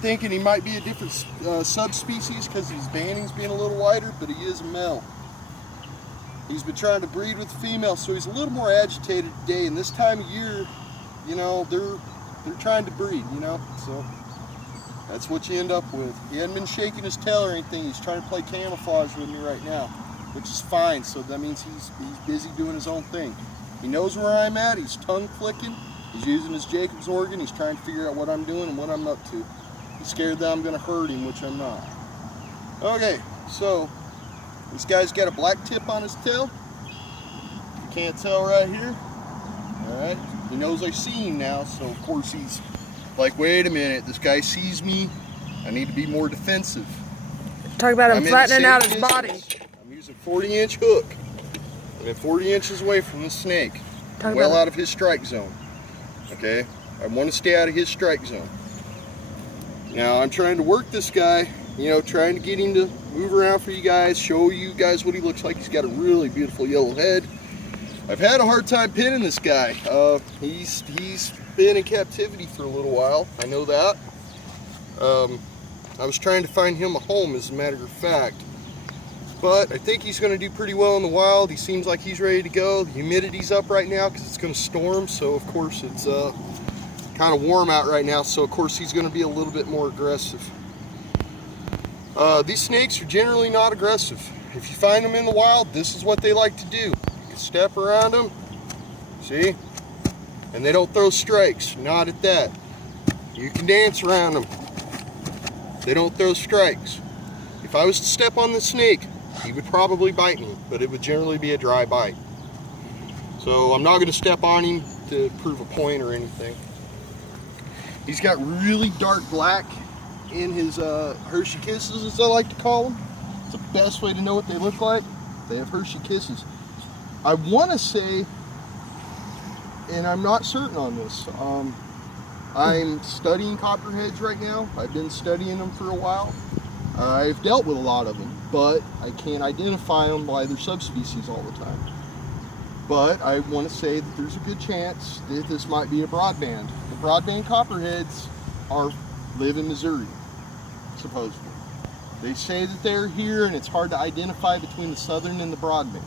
Thinking he might be a different subspecies because his banding's being a little wider, but he is a male. He's been trying to breed with the female, so he's a little more agitated today. And this time of year, you know, they're trying to breed, you know, so that's what you end up with. He hasn't been shaking his tail or anything. He's trying to play camouflage with me right now, which is fine. So that means he's busy doing his own thing. He knows where I'm at. He's tongue flicking. He's using his Jacob's organ. He's trying to figure out what I'm doing and what I'm up to. He's scared that I'm going to hurt him, which I'm not. Okay, so this guy's got a black tip on his tail. You can't tell right here. All right, he knows I see him now, so of course he's like, wait a minute, this guy sees me. I need to be more defensive. Talk about him flattening out his body. I'm using 40-inch hook. I'm at 40 inches away from the snake. Well out of his strike zone. Okay, I want to stay out of his strike zone. Now I'm trying to work this guy, you know, trying to get him to move around for you guys, show you guys what he looks like. He's got a really beautiful yellow head. I've had a hard time pinning this guy. He's been in captivity for a little while. I know that. I was trying to find him a home, as a matter of fact. But I think he's going to do pretty well in the wild. He seems like he's ready to go. The humidity's up right now because it's going to storm. So, of course, it's kind of warm out right now. So, of course, he's going to be a little bit more aggressive. These snakes are generally not aggressive. If you find them in the wild, this is what they like to do. You can step around them. See? And they don't throw strikes. Not at that. You can dance around them. They don't throw strikes. If I was to step on the snake, he would probably bite me, but it would generally be a dry bite. So I'm not going to step on him to prove a point or anything. He's got really dark black in his Hershey Kisses, as I like to call them. It's the best way to know what they look like. They have Hershey Kisses. I want to say, and I'm not certain on this, I'm studying Copperheads right now. I've been studying them for a while. I've dealt with a lot of them, but I can't identify them by their subspecies all the time. But I want to say that there's a good chance that this might be a broadband. The broadband Copperheads live in Missouri, supposedly. They say that they're here, and it's hard to identify between the southern and the broadband.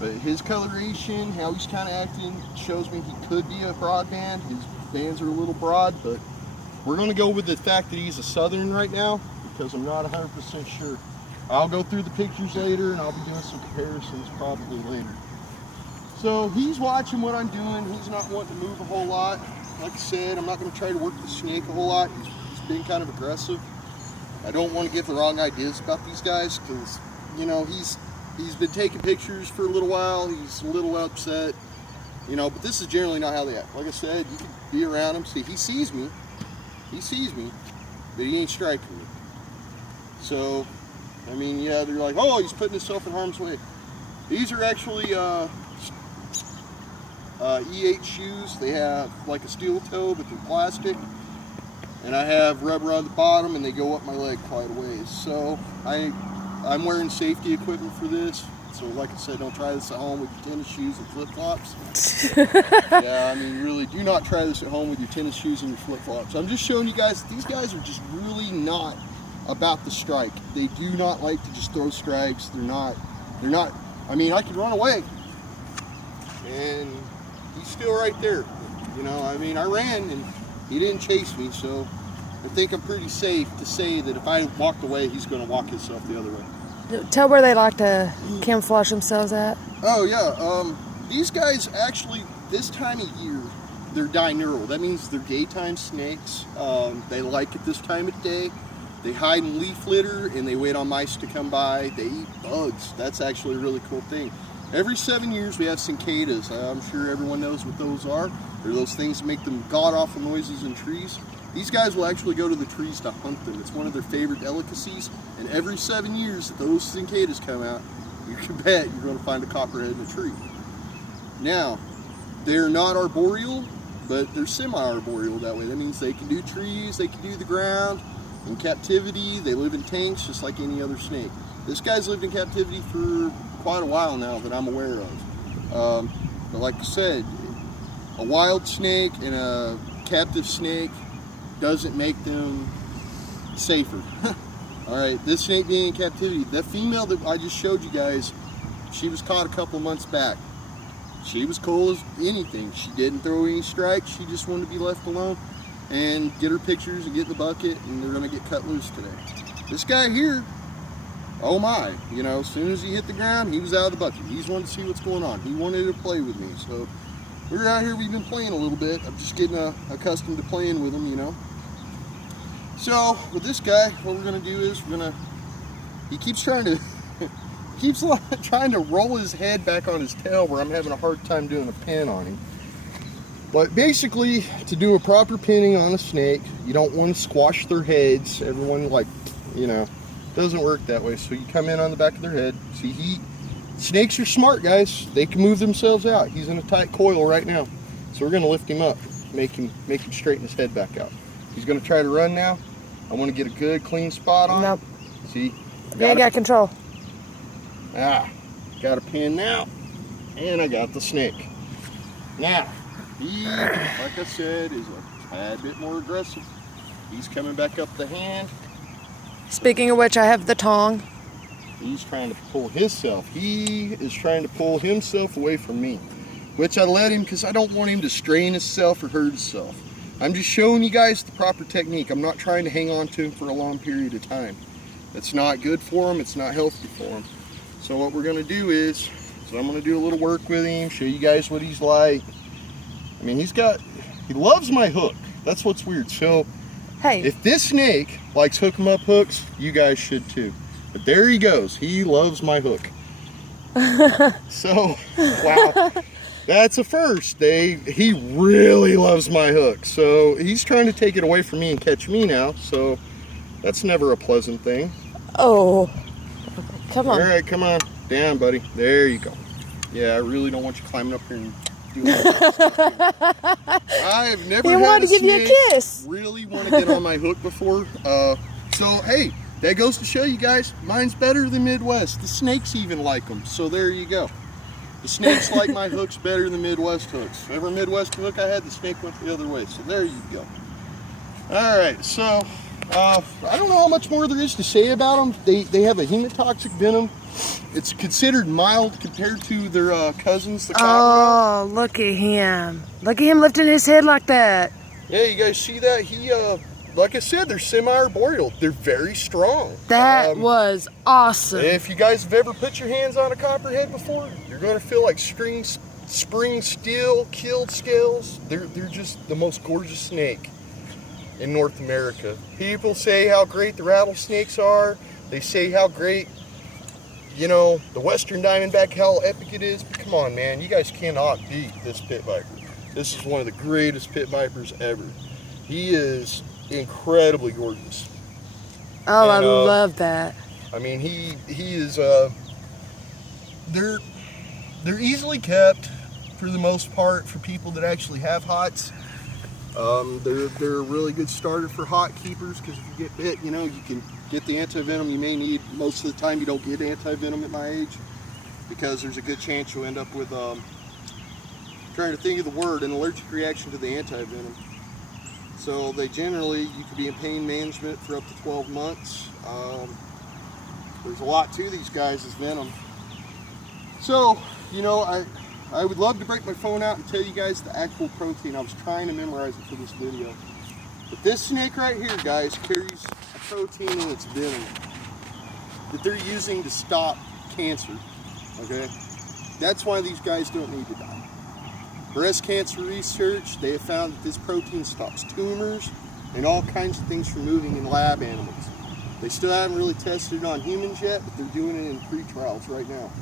But his coloration, how he's kind of acting, shows me he could be a broadband. His bands are a little broad, but we're going to go with the fact that he's a southern right now, because I'm not 100% sure. I'll go through the pictures later, and I'll be doing some comparisons probably later. So he's watching what I'm doing. He's not wanting to move a whole lot. Like I said, I'm not going to try to work the snake a whole lot. He's being kind of aggressive. I don't want to give the wrong ideas about these guys, because, you know, he's been taking pictures for a little while. He's a little upset, you know, but this is generally not how they act. Like I said, you can be around him. See, he sees me, but he ain't striking me. So, I mean, yeah, they're like, oh, he's putting himself in harm's way. These are actually E8 shoes. They have like a steel toe, but they're plastic. And I have rubber on the bottom, and they go up my leg quite a ways. So, I'm wearing safety equipment for this. So, like I said, don't try this at home with your tennis shoes and flip-flops. Yeah, I mean, really, do not try this at home with your tennis shoes and your flip-flops. I'm just showing you guys that these guys are just really not about the strike. They do not like to just throw strikes. They're not, I mean, I could run away, and he's still right there. You know, I mean, I ran, and he didn't chase me, so I think I'm pretty safe to say that if I walked away, he's going to walk himself the other way. Tell where they like to camouflage themselves at. Oh, yeah. These guys actually, this time of year, they're diurnal. That means they're daytime snakes. They like it this time of day. They hide in leaf litter, and they wait on mice to come by. They eat bugs. That's actually a really cool thing. Every 7 years, we have cicadas. I'm sure everyone knows what those are. They're those things that make them god-awful noises in trees. These guys will actually go to the trees to hunt them. It's one of their favorite delicacies. And every 7 years that those cicadas come out, you can bet you're going to find a copperhead in a tree. Now, they're not arboreal, but they're semi-arboreal that way. That means they can do trees, they can do the ground. In captivity, they live in tanks just like any other snake. This guy's lived in captivity for quite a while now that I'm aware of. But like I said, a wild snake and a captive snake, doesn't make them safer. All right, this snake being in captivity, that female that I just showed you guys, she was caught a couple months back. She was cool as anything. She didn't throw any strikes. She just wanted to be left alone and get her pictures and get in the bucket, and they're gonna get cut loose today. This guy here, oh my, you know, as soon as he hit the ground, he was out of the bucket. He's wanted to see what's going on. He wanted to play with me. So we're out here, we've been playing a little bit. I'm just getting accustomed to playing with him, you know. So with this guy, what we're gonna do is he keeps trying to trying to roll his head back on his tail, where I'm having a hard time doing a pin on him. But basically, to do a proper pinning on a snake, you don't want to squash their heads. Everyone, like, you know, doesn't work that way. So you come in on the back of their head. See, snakes are smart, guys. They can move themselves out. He's in a tight coil right now. So we're gonna lift him up, make him straighten his head back out. He's gonna try to run now. I want to get a good clean spot on him. See? Yeah, got control. Got a pin now, and I got the snake. Now, he, like I said, is a tad bit more aggressive. He's coming back up the hand. Speaking of which, I have the tong. He's trying to pull himself. He is trying to pull himself away from me, which I let him because I don't want him to strain himself or hurt himself. I'm just showing you guys the proper technique. I'm not trying to hang on to him for a long period of time. That's not good for him. It's not healthy for him. So what we're going to do is, I'm going to do a little work with him, show you guys what he's like. I mean, he loves my hook. That's what's weird. So, hey, if this snake likes hook 'em up hooks, you guys should too. But there he goes. He loves my hook. So, wow. That's a first. He really loves my hook. So, he's trying to take it away from me and catch me now. So, that's never a pleasant thing. Oh. Come on. All right, come on. Down, buddy. There you go. Yeah, I really don't want you climbing up here and doing that. I've never had a snake really want to get on my hook before. So, hey, that goes to show you guys, mine's better than Midwest. The snakes even like them. So there you go. The snakes like my hooks better than Midwest hooks. Every Midwest hook I had, the snake went the other way. So there you go. All right, so I don't know how much more there is to say about them. They have a hemotoxic venom. It's considered mild compared to their cousins, the cottonmouth. Oh, look at him. Look at him lifting his head like that. Yeah, you guys see that? He, like I said, they're semi-arboreal. They're very strong. That was awesome. If you guys have ever put your hands on a copperhead before, you're going to feel like spring steel, killed scales. They're just the most gorgeous snake in North America. People say how great the rattlesnakes are. They say how great, you know, the western diamondback, how epic it is. But come on, man, you guys cannot beat this pit viper. This is one of the greatest pit vipers ever. He is incredibly gorgeous. Oh, and, I love that. I mean, he is, they're easily kept for the most part for people that actually have hots. They're a really good starter for hot keepers, because if you get bit, you know, you can get the anti-venom you may need. Most of the time you don't get anti-venom at my age, because there's a good chance you'll end up with, trying to think of the word, an allergic reaction to the anti-venom. So they generally, you could be in pain management for up to 12 months. There's a lot to these guys' venom. So, you know, I would love to break my phone out and tell you guys the actual protein. I was trying to memorize it for this video. But this snake right here, guys, carries a protein in its venom that they're using to stop cancer, okay? That's why these guys don't need to die. Breast cancer research, they have found that this protein stops tumors and all kinds of things from moving in lab animals. They still haven't really tested it on humans yet, but they're doing it in pre-trials right now.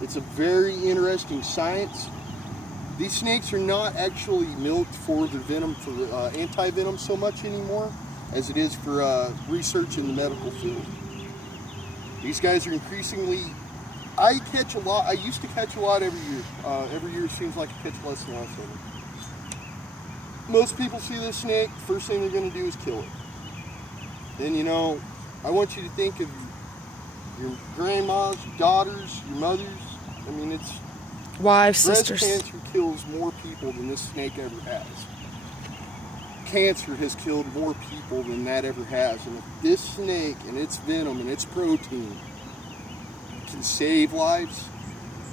It's a very interesting science. These snakes are not actually milked for the venom, for the anti-venom so much anymore as it is for research in the medical field. These guys are increasingly, I catch a lot. I used to catch a lot every year. Every year it seems like I catch less than last year. Most people see this snake, first thing they're going to do is kill it. Then, you know, I want you to think of your grandmas, your daughters, your mothers. I mean, it's wives, sisters. Breast cancer kills more people than this snake ever has. cancer has killed more people than that ever has. And if this snake and its venom and its protein can save lives,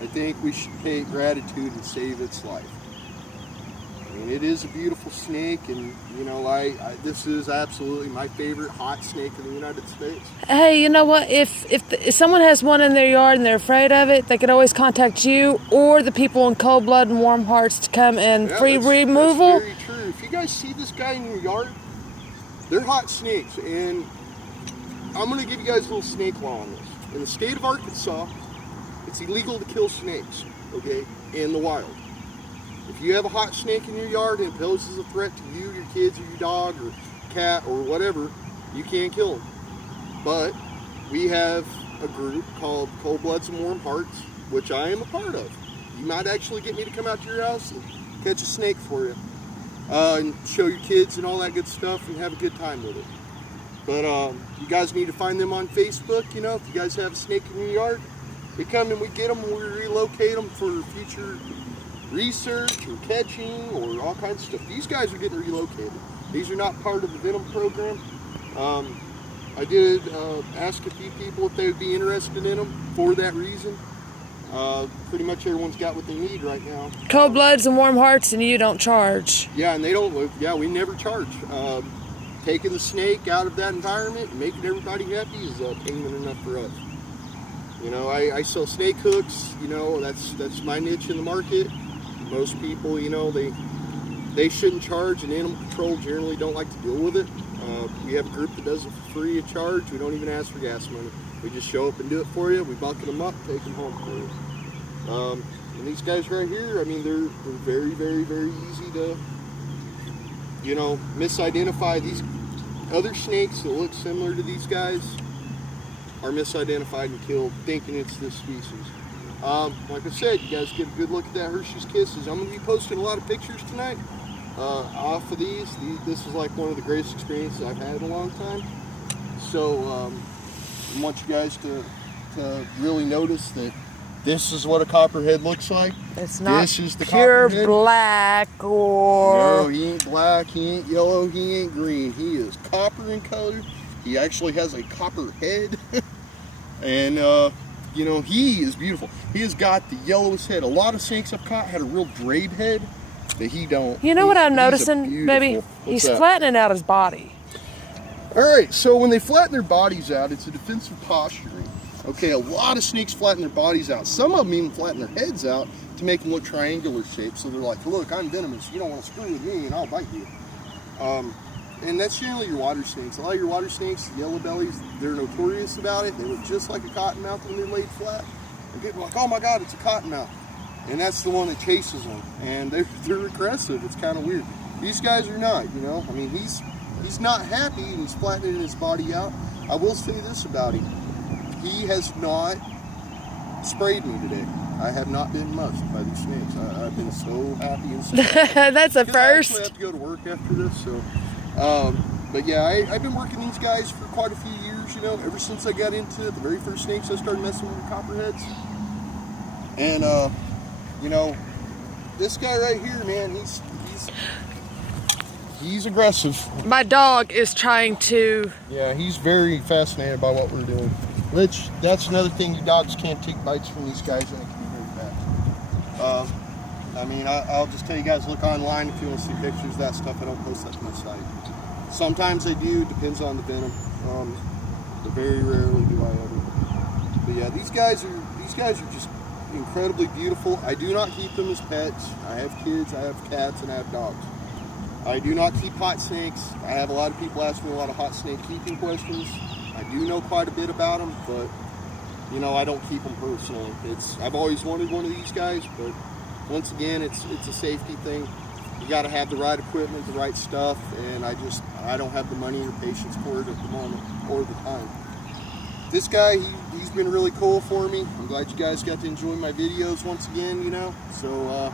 I think we should pay it gratitude and save its life. I mean, it is a beautiful snake, and you know, this is absolutely my favorite hot snake in the United States. Hey, you know what? If someone has one in their yard and they're afraid of it, they could always contact you or the people in Cold Blood and Warm Hearts to come and free removal. That's very true. If you guys see this guy in your yard, they're hot snakes, and I'm going to give you guys a little snake law on this. In the state of Arkansas, it's illegal to kill snakes, okay, in the wild. If you have a hot snake in your yard and it poses a threat to you, your kids, or your dog, or cat, or whatever, you can't kill them. But we have a group called Cold Bloods and Warm Hearts, which I am a part of. You might actually get me to come out to your house and catch a snake for you, and show your kids and all that good stuff and have a good time with it. But you guys need to find them on Facebook. You know, if you guys have a snake in your yard, we come and we get them and we relocate them for future research or catching or all kinds of stuff. These guys are getting relocated. These are not part of the venom program. I did ask a few people if they would be interested in them for that reason. Pretty much everyone's got what they need right now. Cold Bloods and Warm Hearts, and you don't charge. Yeah, and they don't. Yeah, we never charge. Taking the snake out of that environment and making everybody happy is payment enough for us. You know, I sell snake hooks. You know, that's my niche in the market. Most people, you know, they shouldn't charge, and animal control generally don't like to deal with it. We have a group that does it for free of charge. We don't even ask for gas money. We just show up and do it for you. We bucket them up, take them home for you. And these guys right here, I mean, they're very, very, very easy to, you know, misidentify. These other snakes that look similar to these guys are misidentified and killed, thinking it's this species. Like I said, you guys get a good look at that Hershey's Kisses. I'm going to be posting a lot of pictures tonight off of these. This is like one of the greatest experiences I've had in a long time. So I want you guys to really notice that this is what a copperhead looks like. It's not this is the pure copperhead. black or... No, he ain't black, he ain't yellow, he ain't green. He is copper in color. He actually has a copper head. And you know, he is beautiful. He has got the yellowest head. A lot of snakes I've caught had a real drape head, but he don't. You know what I'm noticing, baby? He's flattening out his body. All right, so when they flatten their bodies out, it's a defensive posturing. Okay, a lot of snakes flatten their bodies out. Some of them even flatten their heads out to make them look triangular shaped. So they're like, look, I'm venomous. You don't want to screw with me and I'll bite you. And that's generally your water snakes. A lot of your water snakes, yellow bellies, they're notorious about it. They look just like a cottonmouth when they're laid flat. And people are like, oh my God, it's a cottonmouth. And that's the one that chases them. And they're aggressive. It's kind of weird. These guys are not, you know. I mean, he's not happy and he's flattening his body out. I will say this about him. He has not sprayed me today. I have not been musked by these snakes. I've been so happy and so That's a first. I have to go to work after this, so... but yeah, I've been working these guys for quite a few years, you know, ever since I got into the very first snakes I started messing with the copperheads. And, you know, this guy right here, man, he's aggressive. My dog is trying to... Yeah, he's very fascinated by what we're doing. Which, that's another thing, you dogs can't take bites from these guys and it can be very bad. I mean, I'll just tell you guys, look online if you want to see pictures of that stuff. I don't post that to my site. Sometimes I do, depends on the venom. But very rarely do I ever. But yeah, these guys are just incredibly beautiful. I do not keep them as pets. I have kids, I have cats, and I have dogs. I do not keep hot snakes. I have a lot of people ask me a lot of hot snake keeping questions. I do know quite a bit about them, but you know, I don't keep them personally. I've always wanted one of these guys, but once again, it's a safety thing. You got to have the right equipment, the right stuff, and I don't have the money or patience for it at the moment or the time. This guy, he's been really cool for me. I'm glad you guys got to enjoy my videos once again, you know. So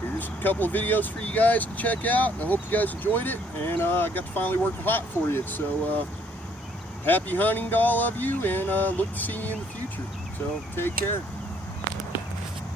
here's a couple of videos for you guys to check out. I hope you guys enjoyed it, and I got to finally work hot for you. So happy hunting to all of you, and look to see you in the future. So take care.